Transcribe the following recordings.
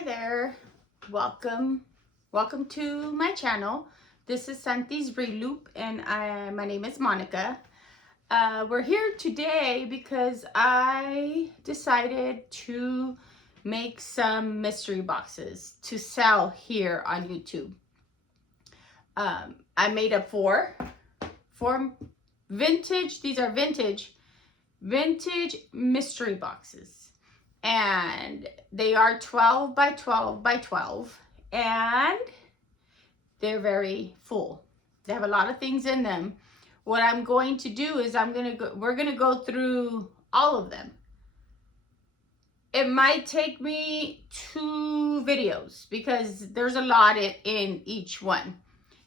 Hi there, welcome to my channel. This is Santi's Reloop and my name is Monica. We're here today because I decided to make some mystery boxes to sell here on YouTube. I made up four vintage, these are vintage mystery boxes. And they are 12 by 12 by 12 and they're very full. They have a lot of things in them. What I'm going to do is we're gonna go through all of them. It might take me 2 videos because there's a lot in each one,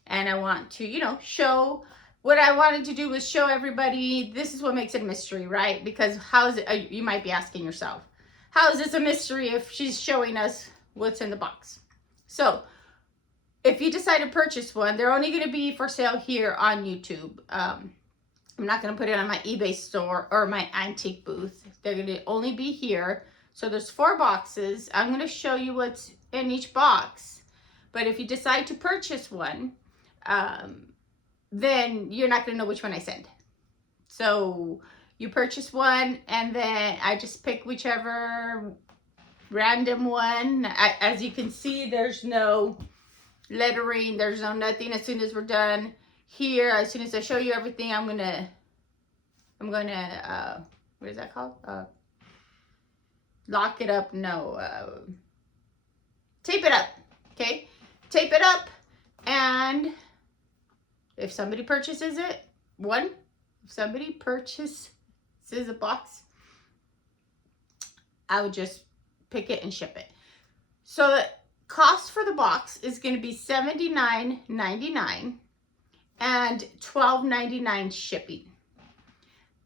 and I want to show. What I wanted to do was show everybody this is what makes it a mystery, right? Because how is it, you might be asking yourself, how is this a mystery if she's showing us what's in the box? So if you decide to purchase one, they're only going to be for sale here on YouTube. I'm not going to put it on my eBay store or my antique booth. They're going to only be here. So there's 4 boxes. I'm going to show you what's in each box. But if you decide to purchase one, then you're not going to know which one I send. So you purchase one, and then I just pick whichever random one. As you can see, there's no lettering, there's no nothing. As soon as we're done here, as soon as I show you everything, I'm gonna what is that called? Lock it up. No, tape it up. Okay, tape it up, and if somebody purchases it, if somebody purchases a box, I would just pick it and ship it. So the cost for the box is going to be $79.99 and $12.99 shipping.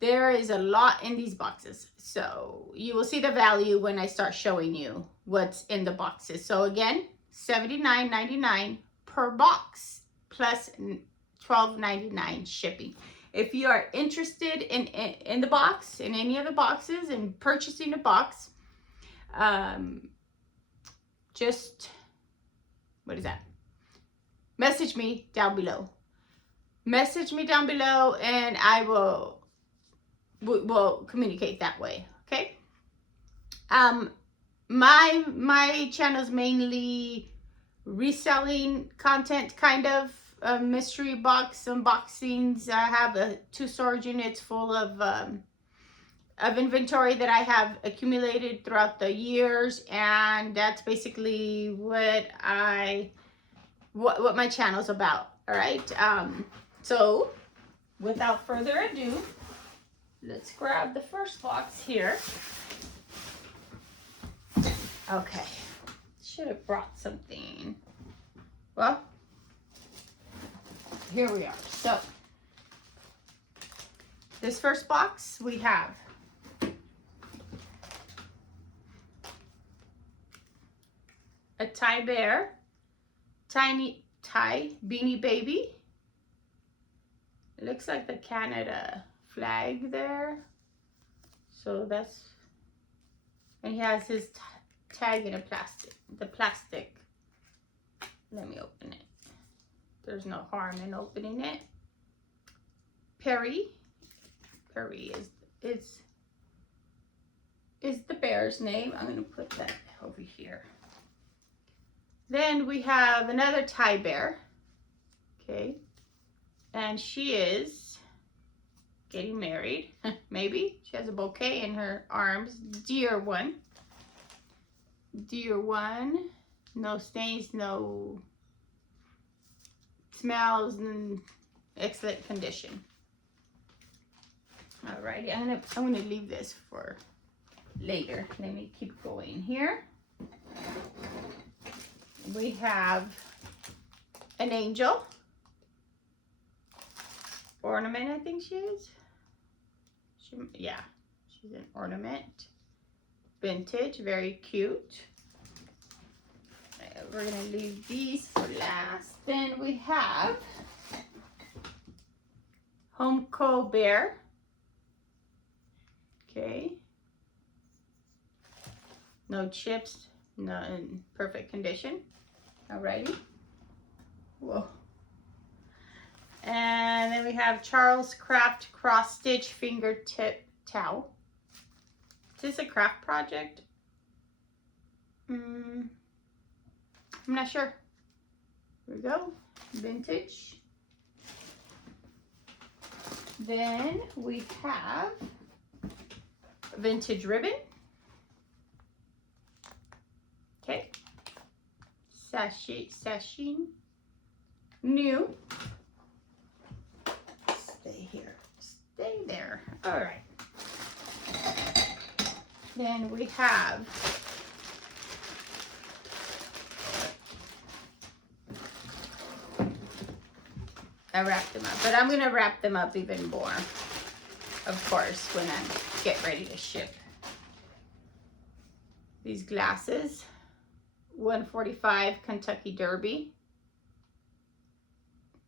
There is a lot in these boxes, so you will see the value when I start showing you what's in the boxes. So again, $79.99 per box plus $12.99 shipping. If you are interested in the box, in any of the boxes, and purchasing a box, just, what is that? Message me down below. Message me down below, and I will communicate that way. Okay. My channel is mainly reselling content, kind of. Mystery box unboxings. I have 2 storage units full of inventory that I have accumulated throughout the years, and that's basically what my channel's about. All right. So without further ado, let's grab the first box here. Okay, should have brought something. Well, here we are. So this first box, we have a Thai bear, tiny Thai beanie baby. It looks like the Canada flag there. So that's, and he has his tag in the plastic. Let me open it. There's no harm in opening it. Perry is the bear's name. I'm going to put that over here. Then we have another Thai bear. Okay. And she is getting married. Maybe. She has a bouquet in her arms. Dear one. Dear one. No stains, no smells, in excellent condition. Alrighty, I'm gonna leave this for later. Let me keep going here. We have an angel ornament. I think she is. Yeah, she's an ornament. Vintage, very cute. We're gonna leave these for last. Then we have Homco bear. Okay. No chips, Not in perfect condition. Alrighty. Whoa. And then we have Charles Craft Cross Stitch Fingertip Towel. Is this a craft project? I'm not sure. Here we go. Vintage. Then we have vintage ribbon. Okay. Sashing. New. Stay here. Stay there. All right. Then we have I wrapped them up, but I'm going to wrap them up even more, of course, when I get ready to ship. These glasses, 145 Kentucky Derby.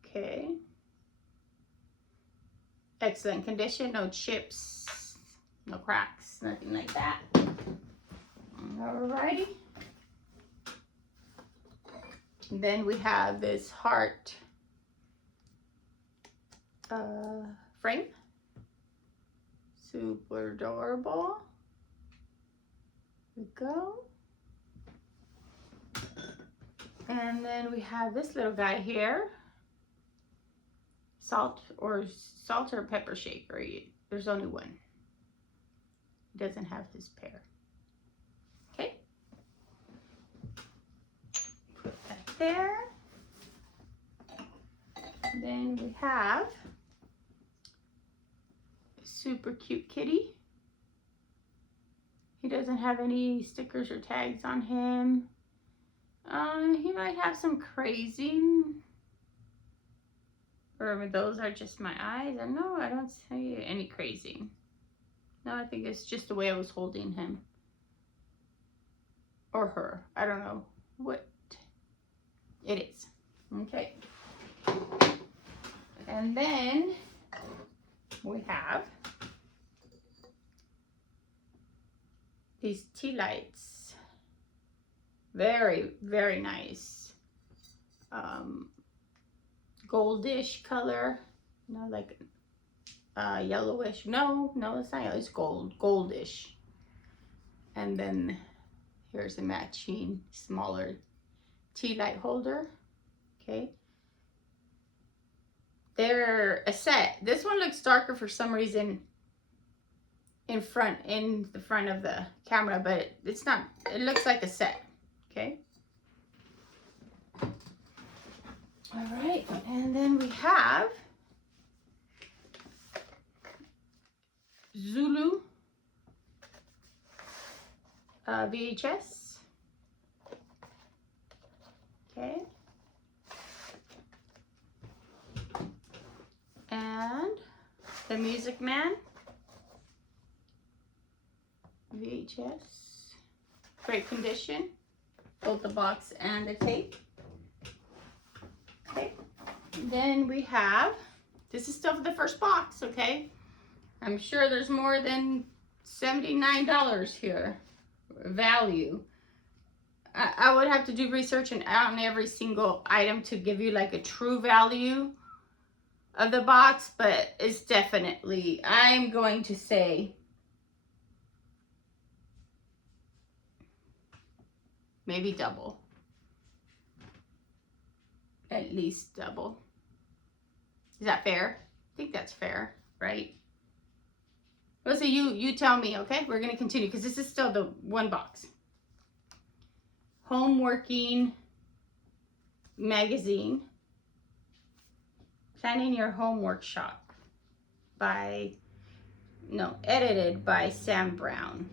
Okay. Excellent condition, no chips, no cracks, nothing like that. Alrighty. Then we have this heart frame. Super adorable. There we go. And then we have this little guy here. Salt or pepper shaker. There's only one. He doesn't have his pair. Okay. Put that there. Then we have a super cute kitty. He doesn't have any stickers or tags on him. He might have some crazing. Or those are just my eyes. I know I don't see any crazing. No, I think it's just the way I was holding him. Or her. I don't know what it is. Okay. And then we have these tea lights. Very, very nice. Goldish color. No, like yellowish. No, it's not yellow. It's goldish. And then here's a matching smaller tea light holder. Okay. They're a set. This one looks darker for some reason in the front of the camera, but it's not. It looks like a set. Okay. All right, and then we have Zulu VHS. Okay. And the Music Man VHS. Great condition. Both the box and the tape. Okay. Then we have, this is still the first box, okay? I'm sure there's more than $79 here. Value. I would have to do research on every single item to give you like a true value of the box, but it's definitely, I'm going to say maybe double. At least double. Is that fair? I think that's fair, right? Well, so you tell me, okay? We're going to continue because this is still the one box. Home Working Magazine. Planning Your Home Workshop edited by Sam Brown.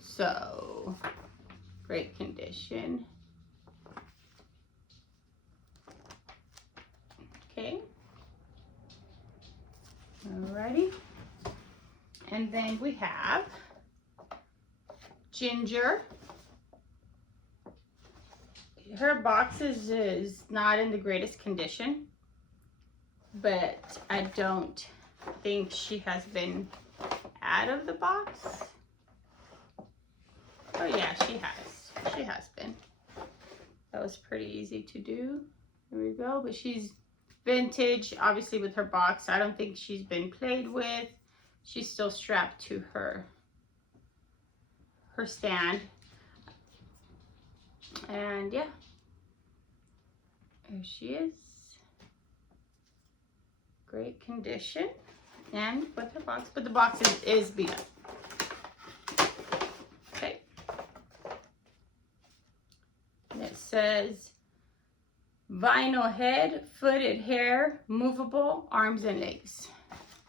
So, great condition. Okay. Alrighty. And then we have Ginger. Her box is not in the greatest condition, but I don't think she has been out of the box. Oh yeah, she has. She has been. That was pretty easy to do. There we go. But she's vintage, obviously, with her box. I don't think she's been played with. She's still strapped to her stand. And yeah, there she is. Great condition. And with her box, but the box is beat up. Okay. And it says vinyl head, footed hair, movable, arms and legs.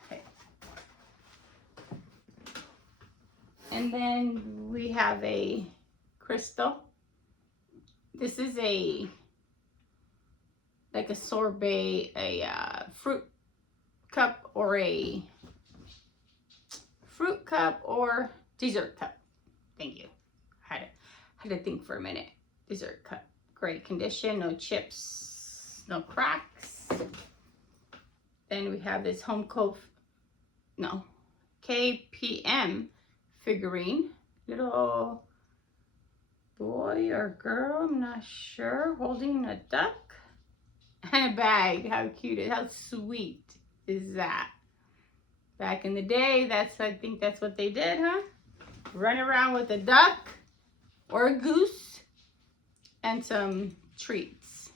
Okay. And then we have a crystal. This is like a sorbet, a fruit cup or a fruit cup or dessert cup. Thank you. I had to think for a minute. Dessert cup. Great condition, no chips, no cracks. Then we have this KPM figurine. Little boy or girl, I'm not sure, holding a duck and a bag. How cute, how sweet is that? Back in the day, I think that's what they did, huh? Run around with a duck or a goose and some treats.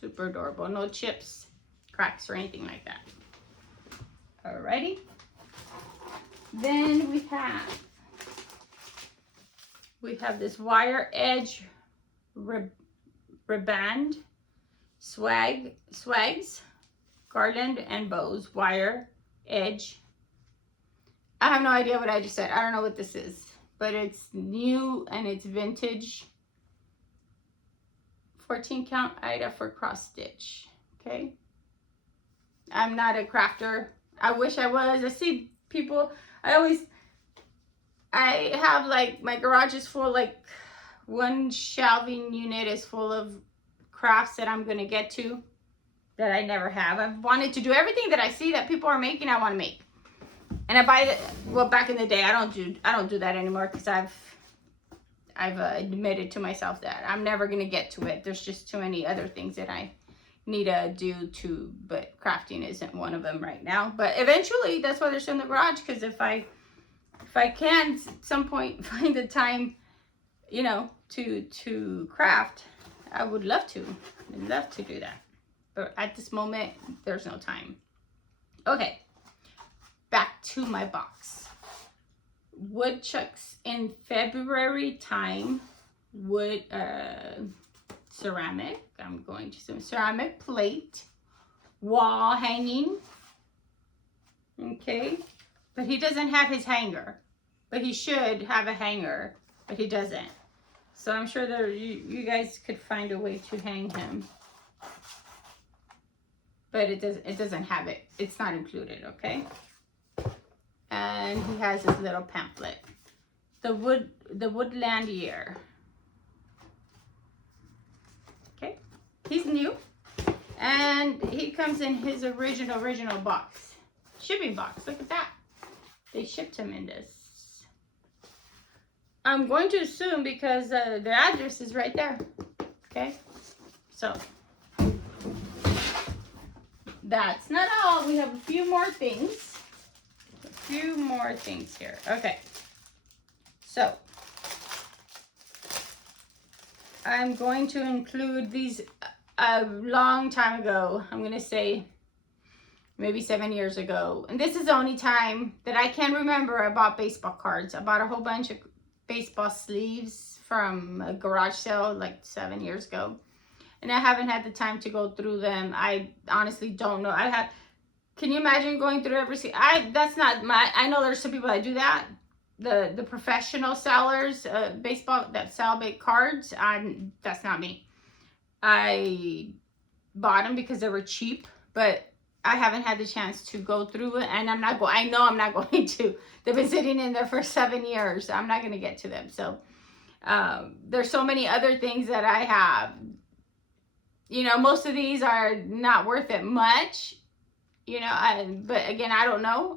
Super adorable. No chips, cracks, or anything like that. Alrighty. Then we have this wire edge riband swags, garland and bows, wire edge. I have no idea what I just said. I don't know what this is, but it's new and it's vintage. 14 count Ida for cross stitch. Okay. I'm not a crafter. I wish I was. I see people, I have like, my garage is full, like one shelving unit is full of crafts that I'm going to get to that I never have. I've wanted to do everything that I see that people are making, I want to make. And I buy well, back in the day, I don't do that anymore because I've admitted to myself that I'm never going to get to it. There's just too many other things that I need to do but crafting isn't one of them right now. But eventually, that's why they're still in the garage, because if I can at some point find the time, you know, to craft, I would love to. I'd love to do that. But at this moment, there's no time. Okay, back to my box. Woodchucks in February time. Wood ceramic. I'm going to some ceramic plate. Wall hanging. Okay. But he doesn't have his hanger. But he should have a hanger. But he doesn't. So I'm sure that you guys could find a way to hang him. But it doesn't have it. It's not included, okay? And he has his little pamphlet. The Woodland Year. Okay. He's new. And he comes in his original box. Shipping box. Look at that. They shipped him in this. I'm going to assume because the address is right there. Okay. So. That's not all. We have a few more things. Here. Okay. So. I'm going to include these a long time ago. I'm going to say maybe 7 years ago. And this is the only time that I can remember I bought baseball cards. I bought a whole bunch of baseball sleeves from a garage sale like 7 years ago. And I haven't had the time to go through them. I honestly don't know. Can you imagine going through every that's not my, I know there's some people that do that. The professional sellers, baseball that sell big cards. That's not me. I bought them because they were cheap, but I haven't had the chance to go through it, and I know I'm not going to. They've been sitting in there for 7 years. I'm not going to get to them. So there's so many other things that I have. You know, most of these are not worth it much. You know, but again, I don't know.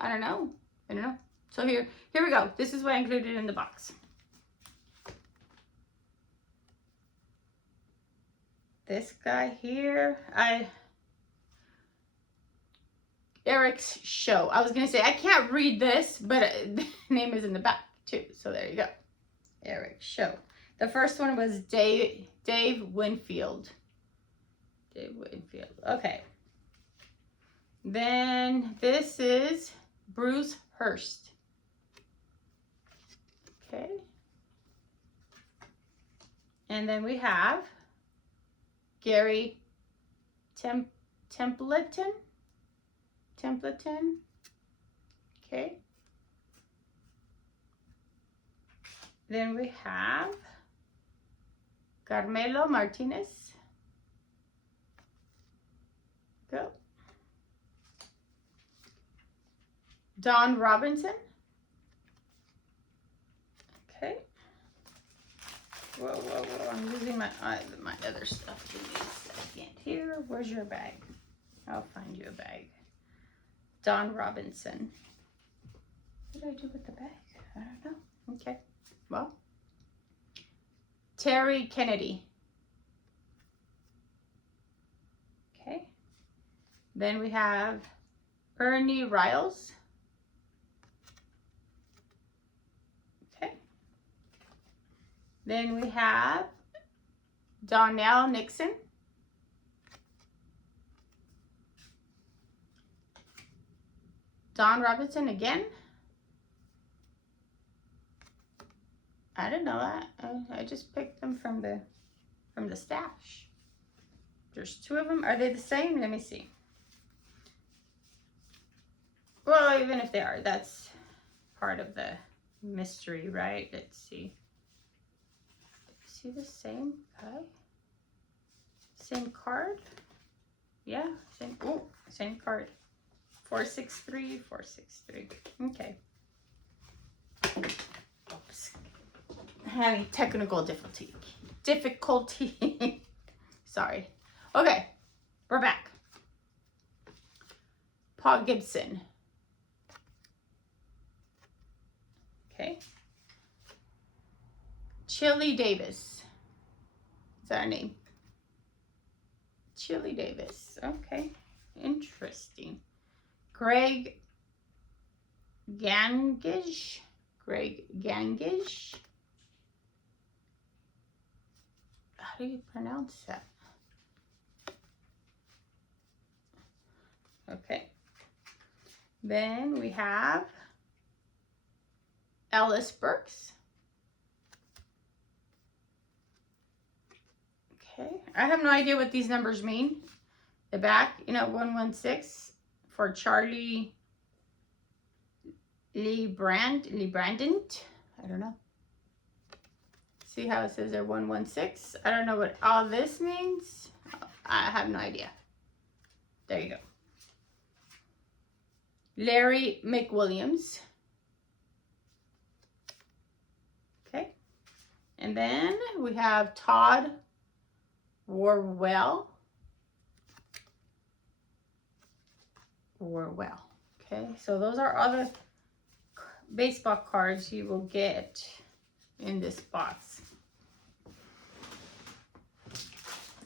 So here we go. This is what I included in the box. this guy here, Eric's Show. I was gonna say I can't read this, but the name is in the back too. So there you go, Eric's Show. The first one was Dave Winfield. Dave Winfield. Okay. Then this is Bruce Hurst. Okay. And then we have Gary Templeton. Okay. Then we have Carmelo Martinez. Go. Don Robinson. Okay. Whoa. I'm losing my other stuff. Give me a second here. Where's your bag? I'll find you a bag. Don Robinson. What did I do with the bag? I don't know. Okay. Well. Terry Kennedy. Okay. Then we have Ernie Riles. Okay. Then we have Donnell Nixon. Don Robinson again. I didn't know that. I just picked them from the stash. There's two of them. Are they the same? Let me see. Well, even if they are, that's part of the mystery, right? Let's see. See the same guy? Same card? Yeah, same card. 463, 463. Okay. Oops. Having technical difficulty. Sorry. Okay, we're back. Paul Gibson. Okay. Chili Davis. Is that her name? Chili Davis. Okay. Interesting. Greg Gangish. How do you pronounce that? Okay. Then we have Ellis Burks. Okay. I have no idea what these numbers mean. The back, 116 for Charlie Lee Brandon. I don't know. See how it says there 116? I don't know what all this means. I have no idea. There you go. Larry McWilliams. Okay. And then we have Todd Warwell. Okay, so those are all the baseball cards you will get in this box.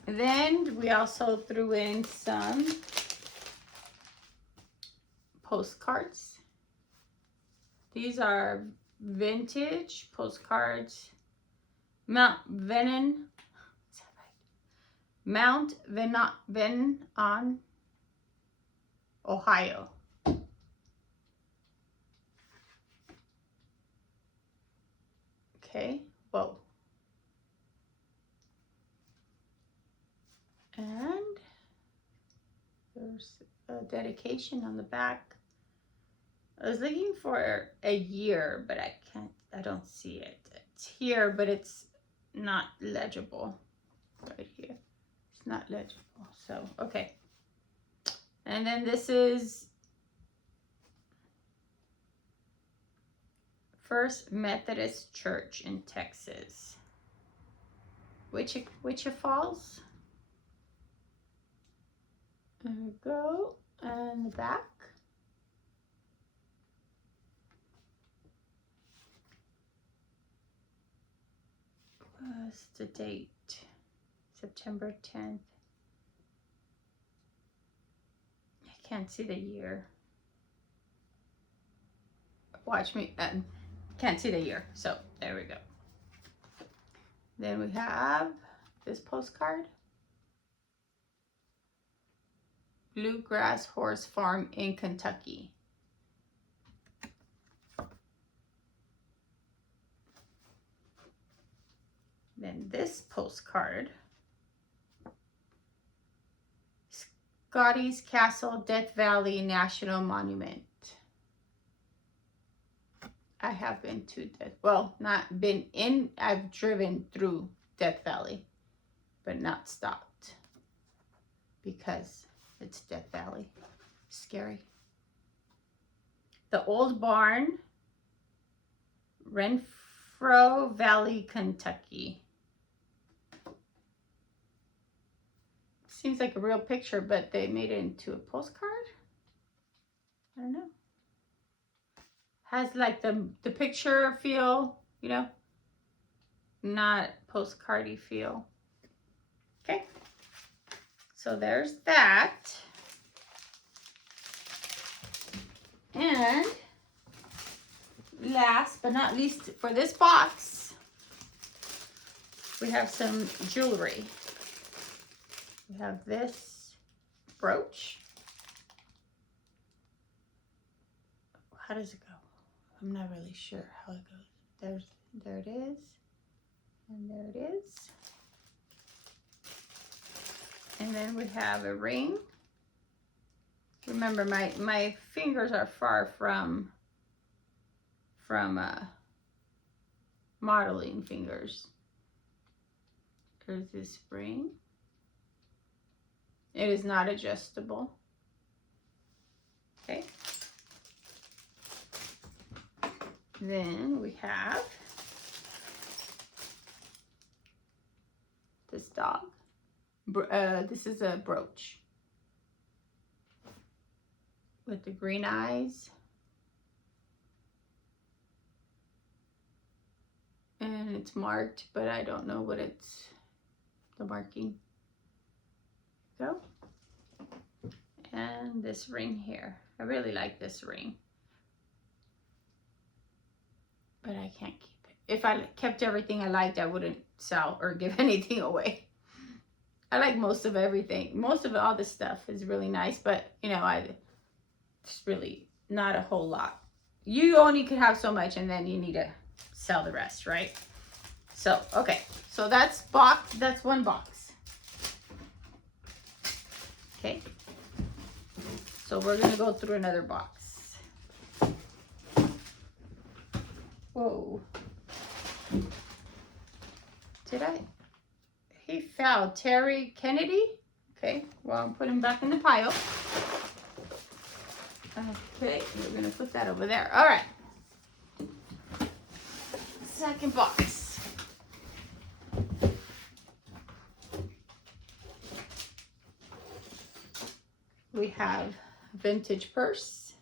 And then we also threw in some postcards. These are vintage postcards. Mount Vernon, Ohio. Okay, whoa. And there's a dedication on the back. I was looking for a year, but I don't see it. It's here, but it's not legible right here. It's not legible, so, okay. And then this is First Methodist Church in Texas. Wichita Falls. There we go. And the back. What's the date? September 10th. I can't see the year. Watch me. Can't see the year. So there we go. Then we have this postcard. Bluegrass Horse Farm in Kentucky. Then this postcard. Scotty's Castle, Death Valley National Monument. I have been to Death, well, not been in, I've driven through Death Valley, but not stopped because it's Death Valley. Scary. The Old Barn, Renfro Valley, Kentucky. Seems like a real picture, but they made it into a postcard. I don't know. Has like the picture feel, you know, not postcardy feel. Okay, so there's that. And last but not least for this box, we have some jewelry. We have this brooch. How does it go? I'm not really sure how it goes. There it is. And there it is. And then we have a ring. Remember, my fingers are far from modeling fingers. There's this ring. It is not adjustable. Okay. Then we have this dog. This is a brooch with the green eyes. And it's marked, but I don't know what it's, the marking. Go. And this ring here. I really like this ring. But I can't keep it. If I kept everything I liked, I wouldn't sell or give anything away. I like most of everything. Most of all this stuff is really nice, but you know, it's really not a whole lot. You only could have so much and then you need to sell the rest, right? So, okay. So that's one box. Okay. So we're going to go through another box. Whoa. He fell. Terry Kennedy? Okay. Well, I'm putting him back in the pile. Okay. We're going to put that over there. All right. Second box. We have vintage purse.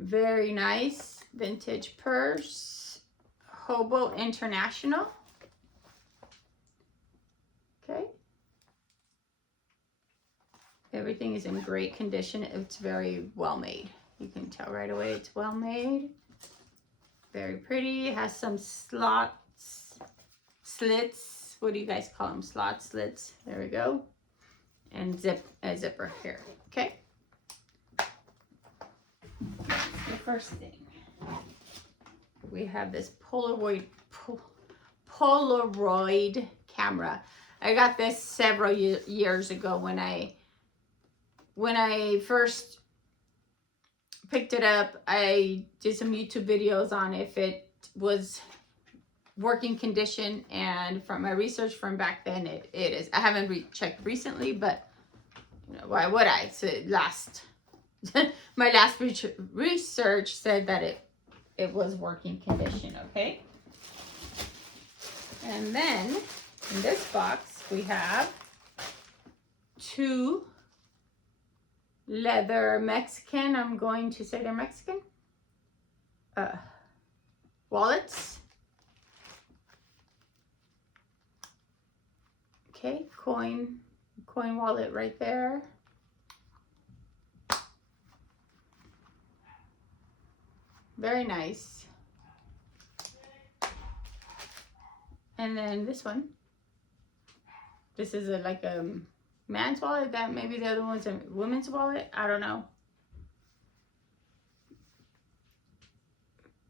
Very nice vintage purse. Hobo International. Okay. Everything is in great condition. It's very well made. You can tell right away it's well made. Very pretty. It has some slits. What do you guys call them? Slits. There we go. And a zipper here. Okay. The first thing, we have this Polaroid camera. I got this several years ago when I first picked it up. I did some YouTube videos on if it was working condition, and from my research from back then, it is. I haven't checked recently, but you know, why would I? So my last research said that it was working condition. Okay. And then in this box we have two leather Mexican. I'm going to say they're Mexican. Wallets. coin wallet right there. Very nice. And then this one. This is like a man's wallet. That maybe the other one's a women's wallet. I don't know.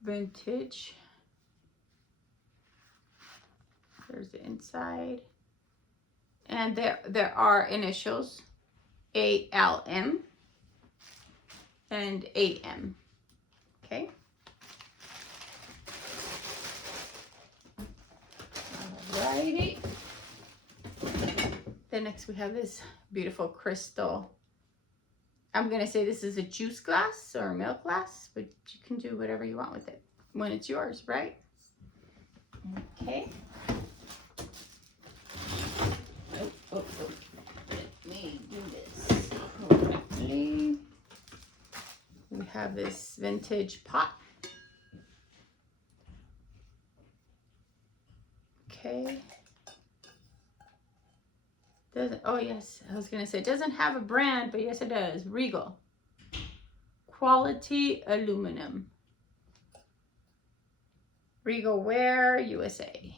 Vintage. There's the inside. And there are initials. ALM and AM. Okay. Alrighty. Then next we have this beautiful crystal. I'm gonna say this is a juice glass or a milk glass, but you can do whatever you want with it when it's yours, right? Okay. Oh. Let me do this correctly. We have this vintage pot. Okay. Oh yes, I was gonna say it doesn't have a brand, but yes it does. Regal. Quality aluminum. Regal Ware, USA.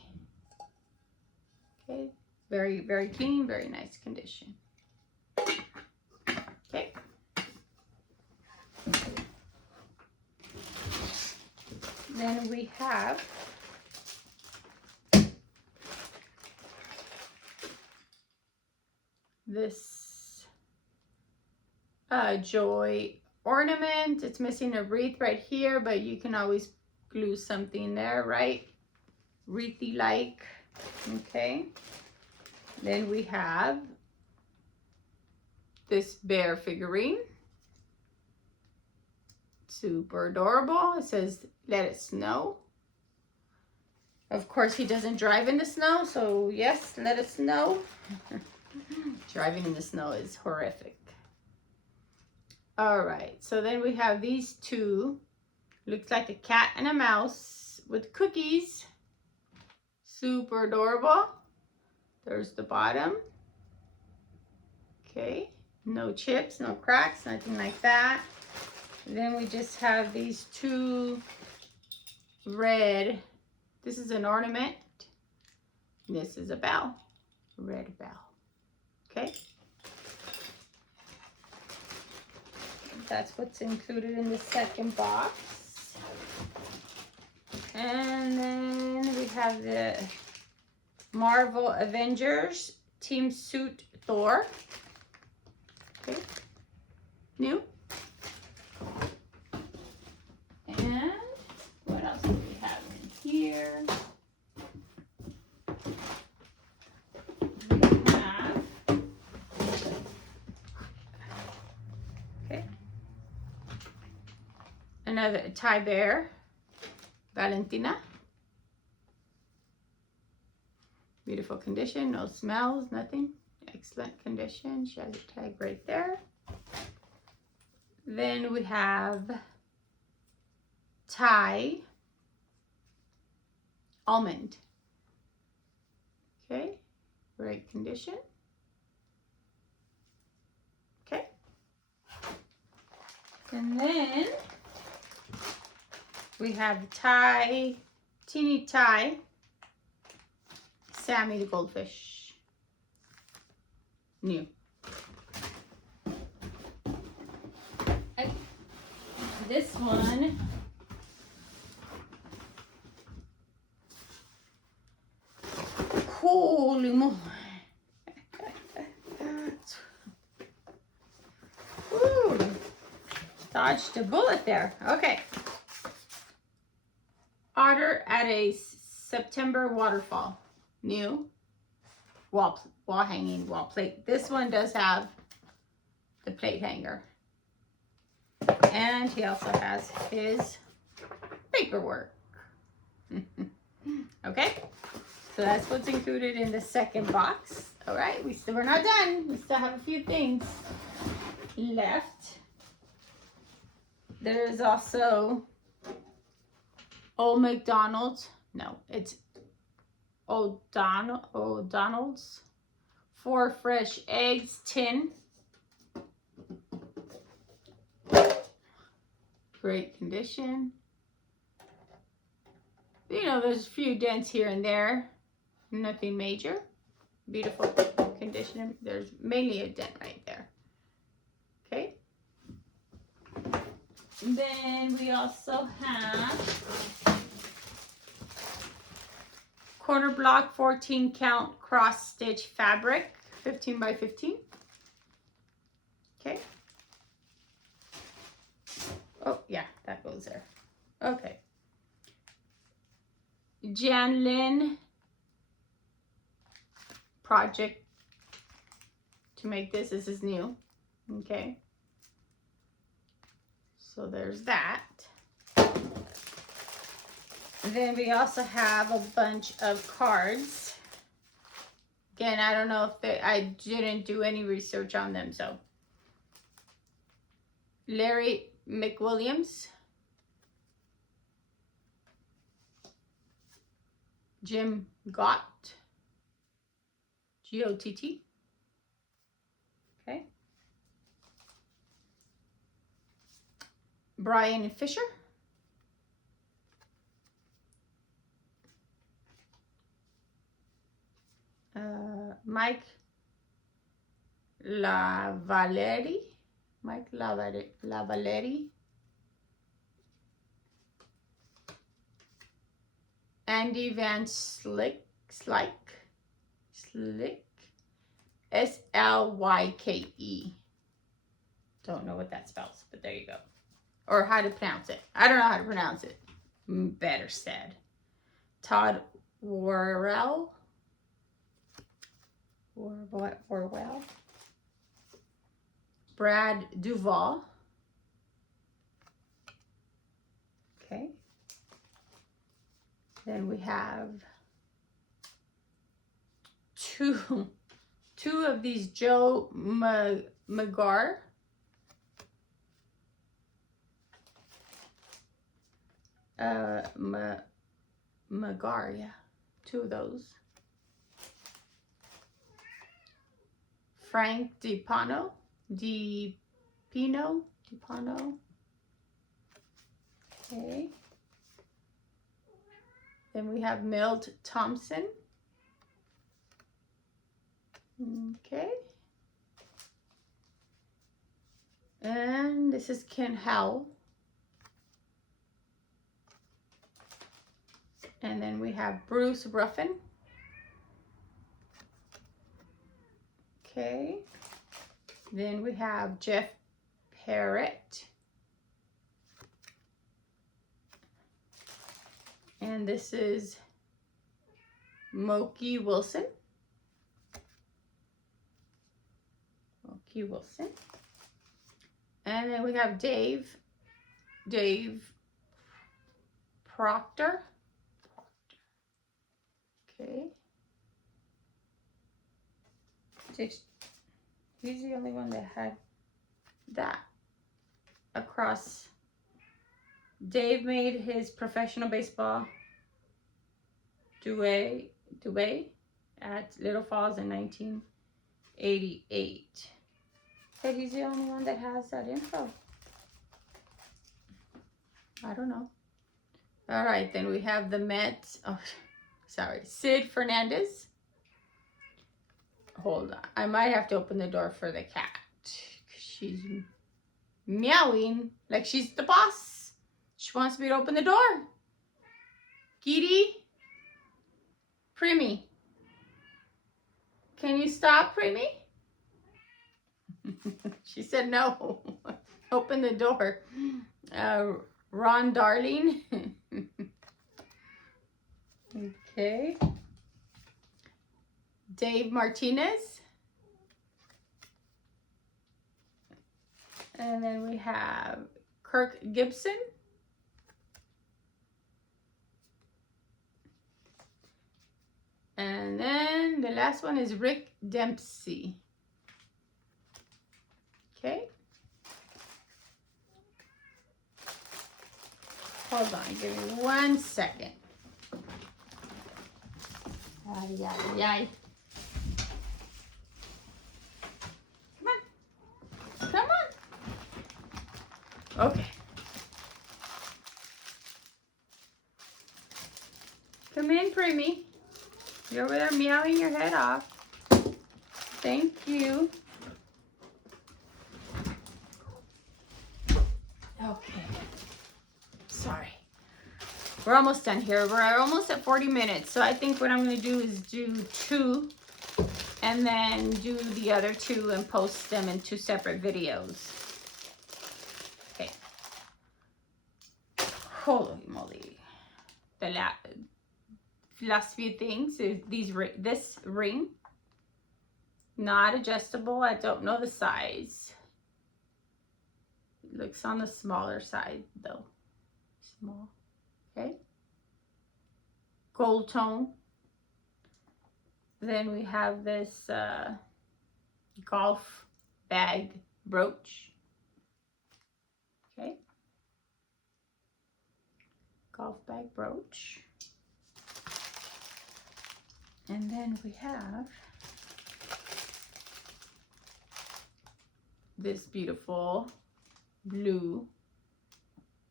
Okay, very, very clean, very nice condition. Okay. Then we have this joy ornament. It's missing a wreath right here, but you can always glue something there, right? Wreathy like. Okay. Then we have this bear figurine. Super adorable. It says, "Let it snow." Of course, he doesn't drive in the snow, so yes, let it snow. Driving in the snow is horrific. All right, so then we have these two. Looks like a cat and a mouse with cookies. Super adorable. There's the bottom. Okay, no chips, no cracks, nothing like that. Then we just have these two red. This is an ornament. This is a bell. Red bell. Okay. That's what's included in the second box. And then we have the Marvel Avengers Team Suit Thor. Okay. New. And what else do we have in here? We have, okay, another Thai bear, Valentina. Beautiful condition, no smells, nothing. Excellent condition. She has a tag right there. Then we have Thai almond. Okay, great condition. Okay. And then we have Thai, teeny Thai, Sammy the goldfish. New. And this one holy moly. Ooh, dodged a bullet there. Okay. Otter at a September waterfall. New. Wall hanging, wall plate. This one does have the plate hanger. And he also has his paperwork. Okay. So that's what's included in the second box. All right, we're not done. We still have a few things left. There is also Old McDonald's. No, it's O'Donnell's 4 fresh eggs, tin. Great condition. You know, there's a few dents here and there. Nothing major. Beautiful condition. There's mainly a dent right there. Okay. And then we also have quarter block 14 count cross stitch fabric, 15 by 15. Okay. Oh yeah, that goes there. Okay. Janlin project to make this. This is new. Okay. So there's that. Then we also have a bunch of cards. Again, I don't know if I didn't do any research on them, so. Larry McWilliams. Jim Gott. G-O-T-T. Okay. Brian Fisher. Mike Lavaleri. Mike Lavaleri. Andy Van Slyke. S-L-Y-K-E. Don't know what that spells, but there you go. Or how to pronounce it. I don't know how to pronounce it. Better said. Todd Worrell. Orwell. Brad Duval. Okay. Then we have two of these Joe McGar. McGar, yeah. 2 of those. Frank DiPano. DiPano. Okay. Then we have Milt Thompson. Okay. And this is Ken Howell. And then we have Bruce Ruffin. Okay. Then we have Jeff Parrott. And this is Moki Wilson. And then we have Dave Proctor. Okay. He's the only one that had that across. Dave made his professional baseball debut at Little Falls in 1988. But he's the only one that has that info. I don't know. All right, then we have the Mets. Oh, sorry, Sid Fernandez. Hold on. I might have to open the door for the cat. She's meowing like she's the boss. She wants me to open the door. Kitty. Primi. Can you stop, Primi? She said no. Open the door. Ron Darling. Okay. Dave Martinez. And then we have Kirk Gibson. And then the last one is Rick Dempsey. Okay. Hold on, give me 1 second. Ay, ay, ay. Primy. You're over there meowing your head off. Thank you. Okay. Sorry. We're almost done here. We're almost at 40 minutes. So I think what I'm going to do is do 2 and then do the other 2 and post them in 2 separate videos. Okay. Holy moly. The last few things is this ring. Not adjustable. I don't know the size. It looks on the smaller side though. Small. Okay. Gold tone. Then we have this golf bag brooch. Okay. Golf bag brooch. And then we have this beautiful blue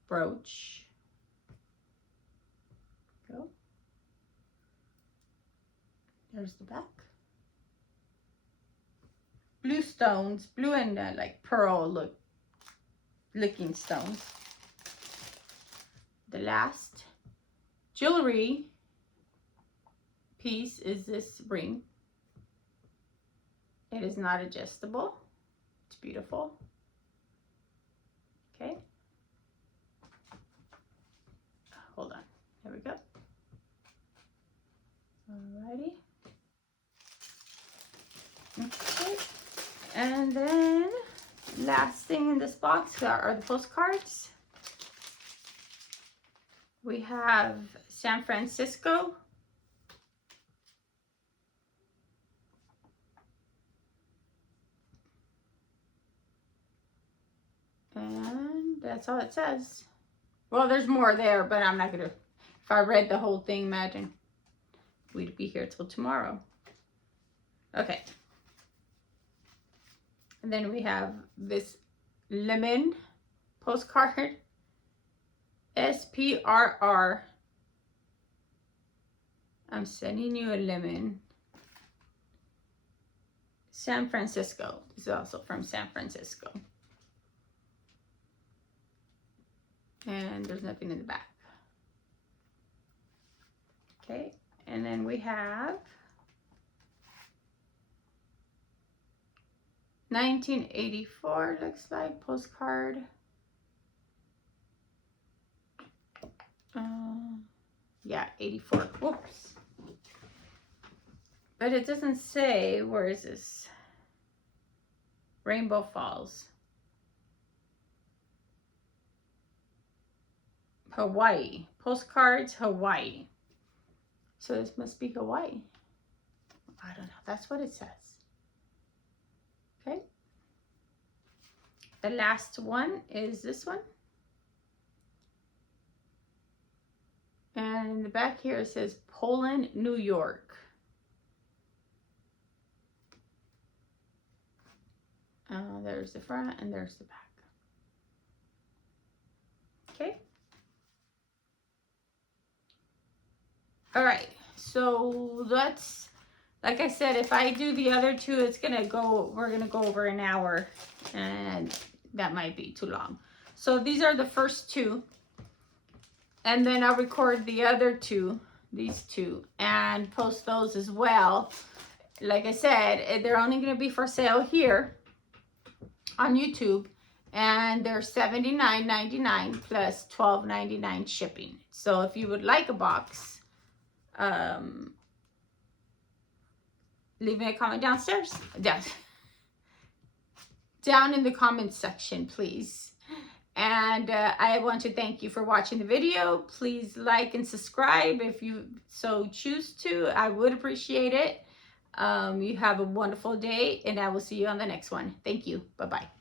brooch. Go. There's the back. Blue stones, blue and like pearl looking stones. The last jewelry piece is this ring. It is not adjustable. It's beautiful. Okay. Hold on. There we go. Alrighty. Okay. And then last thing in this box are the postcards. We have San Francisco. And that's all it says. Well, there's more there, but I'm not gonna, if I read the whole thing, imagine we'd be here till tomorrow. Okay. And then we have this lemon postcard. SPRR. I'm sending you a lemon. San Francisco. This is also from San Francisco. And there's nothing in the back. Okay, and then we have 1984, looks like, postcard. Yeah, 84. Whoops. But it doesn't say, where is this? Rainbow Falls. Hawaii. Postcards, Hawaii. So this must be Hawaii. I don't know. That's what it says. Okay. The last one is this one. And in the back here it says Poland, New York. There's the front and there's the back. Okay. All right, so that's, like I said, if I do the other 2, it's gonna go, we're gonna go over an hour, and that might be too long. So these are the first 2, and then I'll record the other 2, these 2, and post those as well. Like I said, they're only gonna be for sale here on YouTube, and they're $79.99 plus $12.99 shipping. So if you would like a box, leave me a comment downstairs, down in the comments section, please. And I want to thank you for watching the video. Please like and subscribe if you so choose to. I would appreciate it. You have a wonderful day, and I will see you on the next one. Thank you. Bye-bye.